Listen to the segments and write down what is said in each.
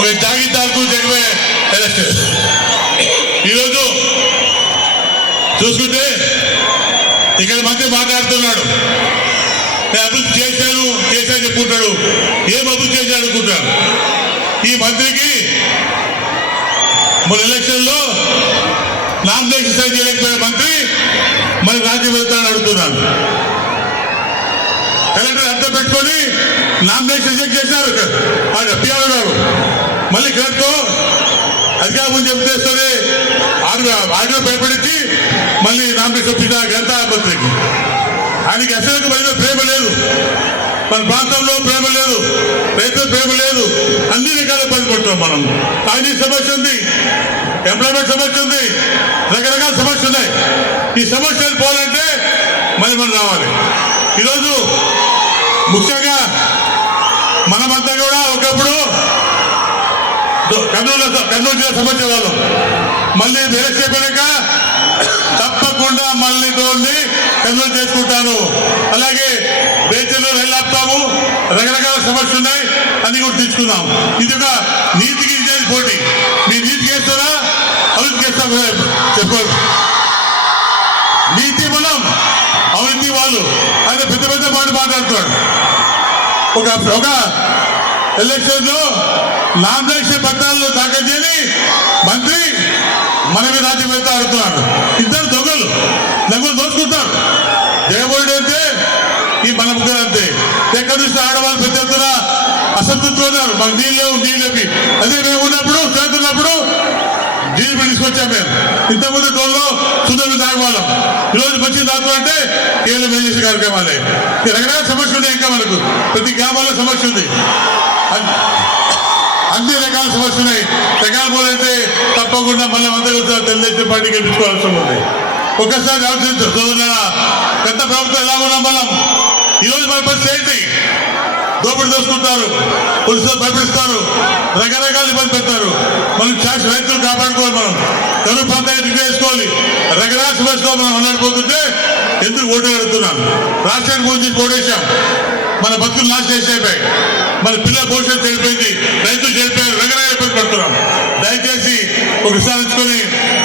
ఒక జాగితాలకు జరిగే ఎలక్షన్. ఈరోజు చూసుకుంటే ఇక్కడ మంత్రి మాట్లాడుతున్నాడు, నేను అభివృద్ధి చేశాను చెప్పుకుంటాడు. ఏం అభివృద్ధి చేశాడు అనుకుంటాడు. ఈ మంత్రికి మన ఎలక్షన్లో నామినేషన్ సైన్ చేయలేకపోయిన మంత్రి మన రాజ్యం వెళ్తానని అడుగుతున్నాడు. కలెక్టర్ అర్థం పెట్టుకొని నామినేషన్ రిజెక్ట్ చేశారు పిఆర్ గారు. మళ్ళీ కలెక్టర్ అధికారం చెప్తేస్తూనే ఆడియో భయపడించి మళ్ళీ నామినేషన్ ఒప్పించారు గంటా మంత్రికి. ఆయనకి అసలు మళ్ళీ ప్రేమ లేదు, మన ప్రాంతంలో ప్రేమ లేదు, రైతుల ప్రేమ లేదు, అన్ని రకాల ఇబ్బంది పడుతున్నాం మనం. కానీ సమస్య ఉంది, ఎంప్లాయ్మెంట్ సమస్య ఉంది, రకరకాల సమస్యలు ఉన్నాయి. ఈ సమస్యలు పోవాలంటే మళ్ళీ మనం రావాలి. ఈరోజు ముఖ్యంగా మనమంతా కూడా ఒకప్పుడు కర్నూలు జిల్లా సమస్య వాళ్ళం. మళ్ళీ ఎలక్షన్ అయిపోయాక తప్పకుండా మళ్ళీ తోని కర్నూలు చేసుకుంటాను. అలాగే బేచర్లో రైలు ఆపుతాము, రకరకాల సమస్యలు ఉన్నాయి, అన్ని కూడా తీసుకున్నాం. ఇది ఒక నీతికి ఇచ్చేది పోటీ. మీ నీతికి వేస్తారా అభివృద్ధికి వేస్తాం చెప్పారు. నీతి మనం, అవినీతి వాళ్ళు. ఆయన పెద్ద పెద్ద మాట్లాడుతున్నాడు. ఒక ఎలక్షన్ లో నామినేషన్ పత్రాలు దాఖలు చేయని మంత్రి మనమే రాజ్యం వెళ్తా ఆడుతున్నాడు. ఇద్దరు దొంగలు దోచుకుంటారు. జగన్మోహన్ అంటే ఈ మన ముగ్గురు అంతే. ఎక్కడి నుంచి ఆడవాళ్ళు పెద్ద ఎత్తున అసంతృప్తిలో ఉన్నారు. మాకు నీళ్ళేపి అదే మేము ఉన్నప్పుడు చేతున్నప్పుడు జీవీ తీసుకొచ్చాం. మేము ఇంతకుముందు డోల్లో సుందర తాగవాళ్ళం. ఈరోజు మంచి తాగుతుంటే కేవలం ఏం చేసే కార్యక్రమాలే. రకరకాల సమస్యలు ఉన్నాయి. ఇంకా మనకు ప్రతి గ్రామాల్లో సమస్య ఉంది, అన్ని రకాల సమస్యలు ఉన్నాయి. రకాల పోలైతే తప్పకుండా మళ్ళీ అంతా తెలుగుదేశం పార్టీ గెలిపించుకోవాల్సి ఉంది. ఒక్కసారి ఆలోచించారు సోదరులారా, పెద్ద ప్రభుత్వం ఎలా ఉన్నాం మనం. ఈరోజు మన పరిస్థితి ఏంటి? దోపిడి దోసుకుంటారు, పోలీసులు భయపడిస్తారు, రకరకాల ఇబ్బంది పెడతారు. మనం చాష్ రైతులు కాపాడుకోవాలి. మనం కరువు ప్రాంతాన్ని రివ్యూ చేసుకోవాలి. రకరకాల సమస్యలో మనం అన్నాడిపోతుంటే ఎందుకు ఓటు అడుగుతున్నాం. రాష్ట్రానికి గురించి ఓటేశాం, మన బతుకులు నాశనం చేసేపోయాయి, మన పిల్లల భవిష్యత్తు చెడిపోయింది, రైతులు చెడిపోయారు, రకరకాల ఇబ్బంది పడుతున్నాం. దయచేసి ఒకసారి ఇచ్చుకొని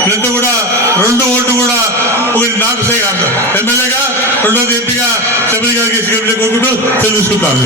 వీళ్ళంతా కూడా 2 ఓట్లు కూడా ఒకటి నాకు ఎమ్మెల్యేగా, 2వది ఎంపీగా శబరి గారికి కోరుకుంటూ తెలుసుకుంటాను.